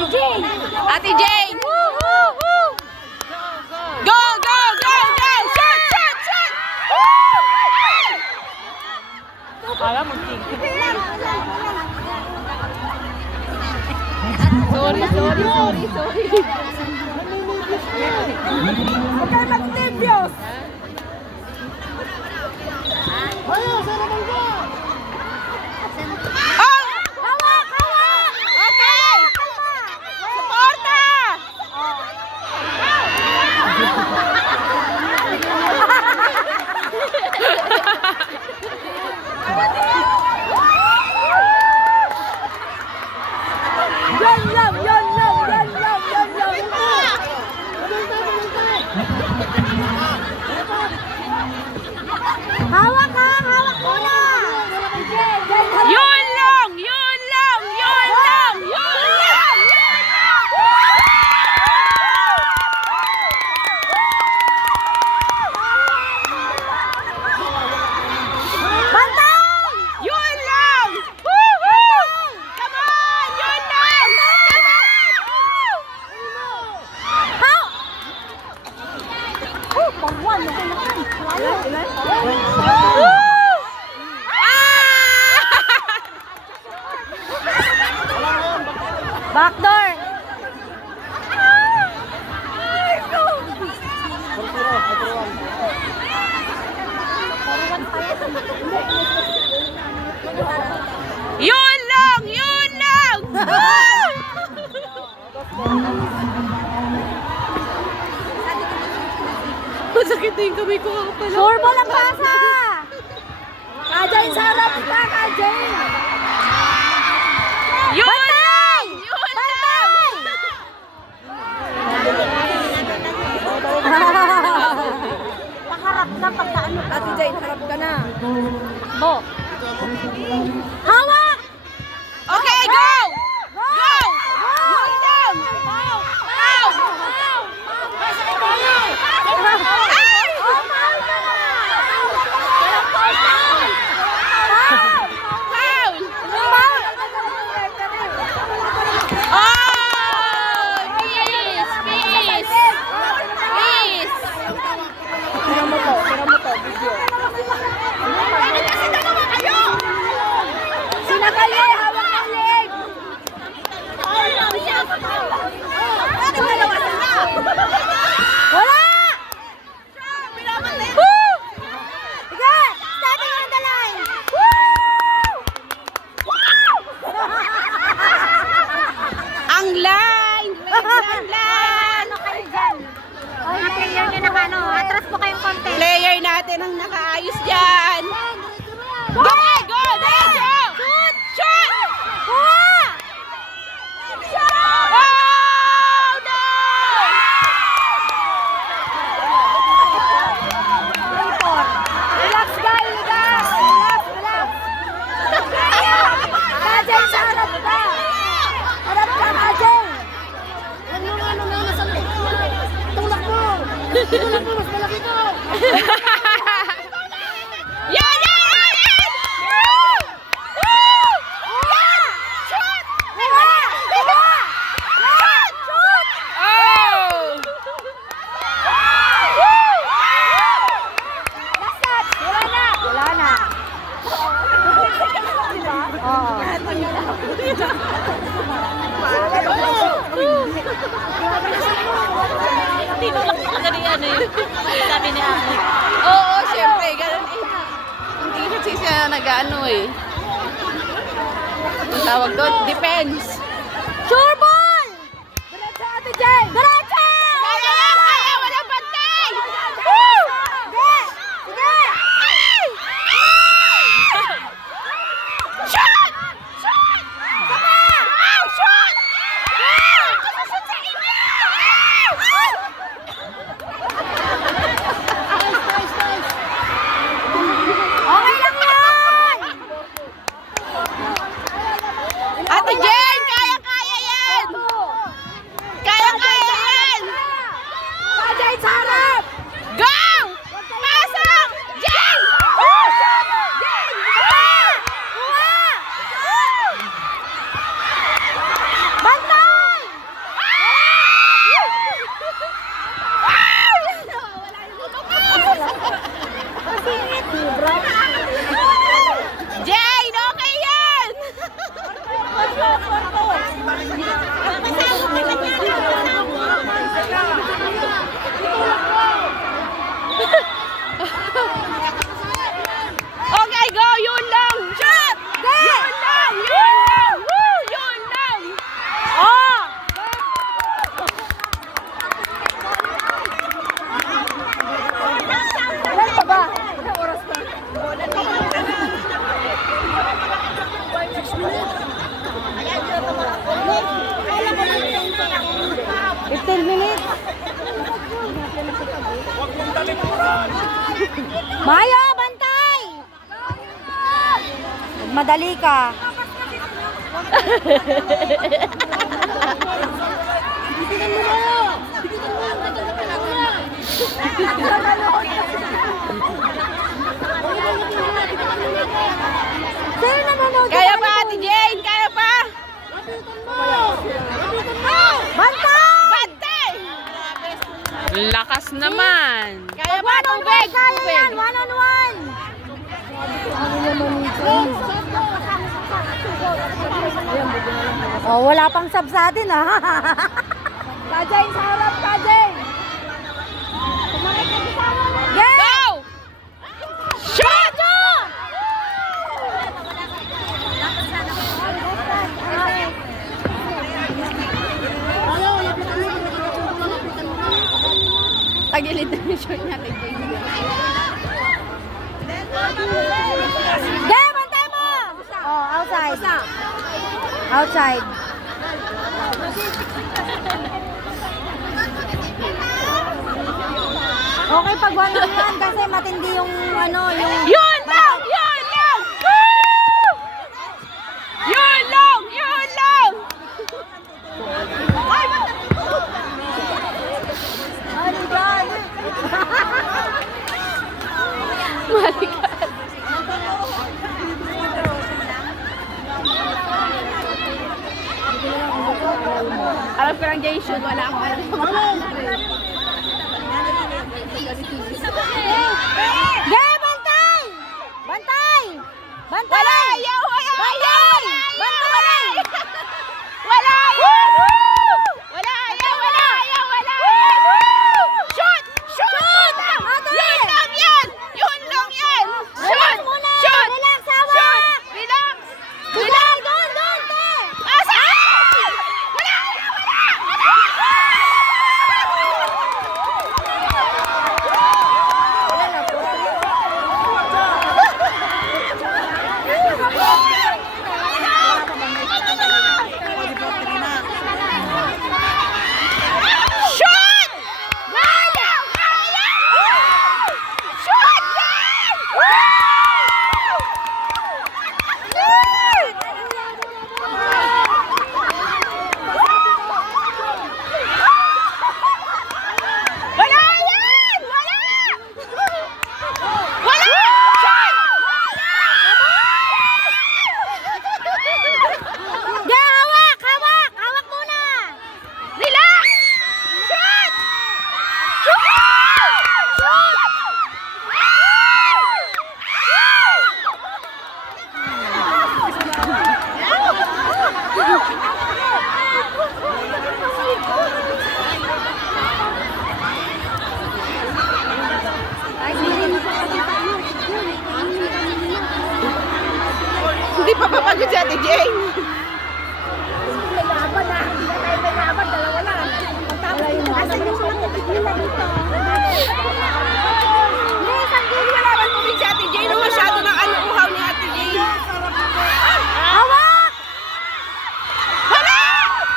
Ate Jane! Ate Jane! Woo, woo, woo. Go, go, go, go! Shoot, shoot, shoot! Kala mo Sorry. Huwag kayo mag-nervyos! Oh! Hawak! Hawak! Okay! Suporta! Yan lang! Yan lang! Yan lang! Yan lang! Hawak ha! Hawak muna! Yun lang! Yun lang! Yun lang! Yun lang! Bantay! Yun lang! Woohoo! Come on! Yun lang! Come on! How? Oh, pangwan! Ilan? Backdoor! Yun lang! Yun lang! Masakit na yung kamay ko kakapala. Turbo lang pasa! Kajay, sarap ka, Kajay! Yun lang! Yun lang! Paharap na pagka ano. Ate Jane, harap ka na. Bo. Hawak! Okay, go! Go! Go! Yun lang! Out! Foul! Oh! Peace! Peace! Peace! Tira mo to, video. Sinakali, hawak ng leg! Wala! Woo! Sige! Starting on the line! Ang line! Ang line! Ano kayo dyan? Mga player nyo na ano, atras po kayong konti. Player natin ang nakaayos dyan. Go! Go! Diretso! Shoot! Shoot! Kuha! Oh! No! Relax guys, relax! Relax, relax! Kajay, sa harap ka! Harap ka, Kajay! Ano na nasa tulak mo! Tulak mo, mas malaki ko! Yan! Yan! Yan! Yan! Woo! Woo! Kuha! Shoot! Kuha! Kuha! Shoot! Shoot! Oh! Last touch! Wala na! Wala na! Oo. Tinulak talaga ni ano yun. Sabi ni Ate. Oo, syempre. Ganun eh. Hindi kasi siya nag-ano eh. Ang tawag doon, defense. Sure ball! Diretso, Ate Jane! Diretso! Kaya! Kaya! Walang bantay! Woo! Sige! Sige! Shot! Shot! Wow! Shot! Wow! Kasusot sa inyo! Okay lang yan! Ate Jane! Maya, bantay! Madali ka. Kaya pa, Ate Jane? Kaya pa? Bantay! Bantay! Lakas naman. Kaya pa, tubig! Kaya yan, Tubig! 1-on-1. Oh, wala pang sub sa atin ah. Kajay, sa harap, Kajay. Go! Shot! Tagilid na yung short natin. Ge, bantay mo! Oh, outside. Outside. Okay pag 1-on-1 kasi matindi yung ano, yung... Yun lang! Yun lang! Woo! Yun lang! Yun lang! Ano dyan? Malikat. Alam ko lang Jay shoot, wala akong alam. Ge, bantay! Bantay! Bantay! Wala! Ayaw! Ayaw! Bantay! Bantay! Bantay! Wala! Ayaw! Wala! Ayaw! Wala! Ayaw! Wala! Shoot! Shoot! Ate! Yun lang yan! Yun lang yan! Shoot! Relax muna! Shoot! Relax, hawak! Shoot! Relax! Relax! Doon, doon, te! Asaan? Wala! Wala! Shoot! Wala! Wala! Shoot! Wala yan! Wala! Wala! Shot! Ge, hawak! Hawak! Hawak muna! Relax! Shot! Shoot! Hindi pa papagod si Ate Jane. Wala man tubig si Ate Jane. Masyado ng uhaw ni Ate Jane. Hawak! Wala!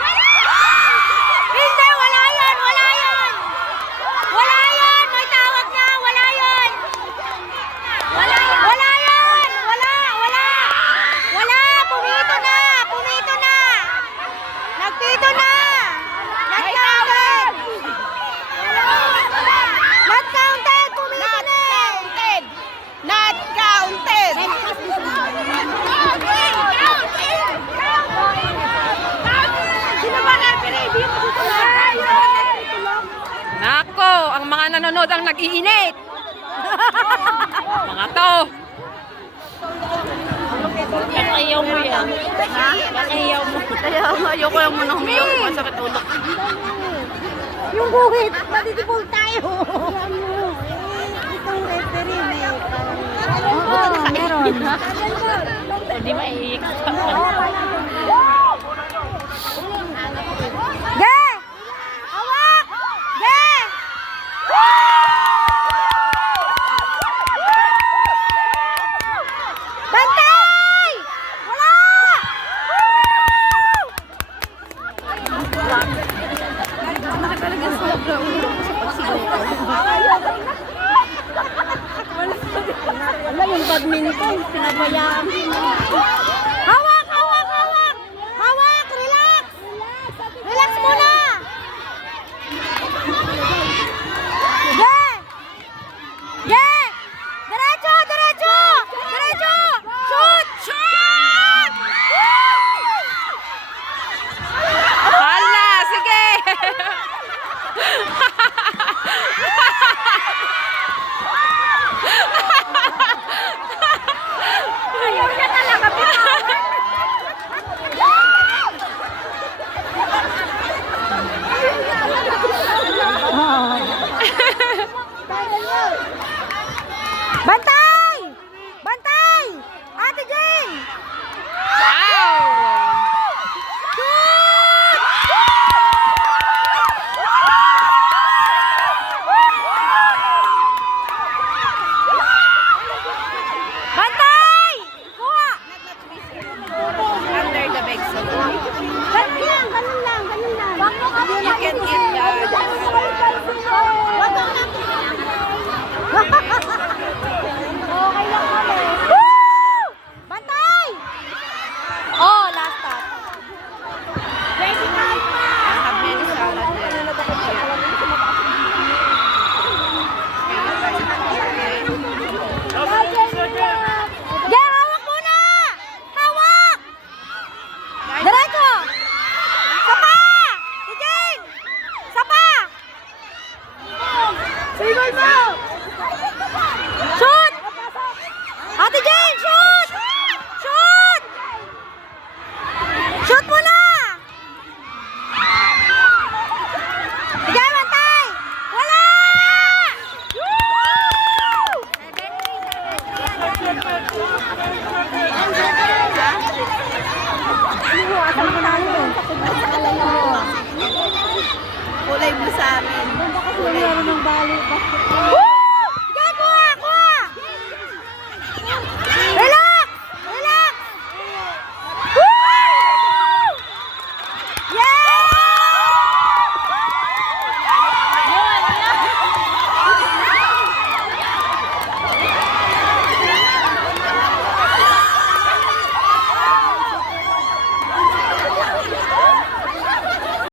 Wala! Hindi! Wala yan! Wala yan! Wala yan! May tawag na! Wala yan! Wala yan! Wala yan! Wala! Wala! Wala! Pumito na! Pumito na! Nagpito na! Not May counted! tawag! Not counted! Pumito Not na! counted! Not counted! Sino ba referee? Di mo Nako, ang mga nanonood ang nag-iinit. Mga to. Ayaw mo yan. Ayaw mo. Ayaw ko lang muna humiyaw. Masakit ulo. Yung guhit! Matitipol tayo! Itong referee may Oo, meron. Hindi maiiyak. Ge! Hawak! Ge! Bantay! Wala! Wala yung badminton, pinabayaan. Hawak, hawak, hawak! Hawak, relax! Relax muna! Ge! Ge! Diretso, diretso! Diretso! Shoot! Shoot! Hala, sige! Ayaw niya talaga bitawan. Bantay! Bantay! Ate Jane! Wow! Bantay! Kuha! Under the big so Ganun lang, ganun lang, ganun lang. you can eat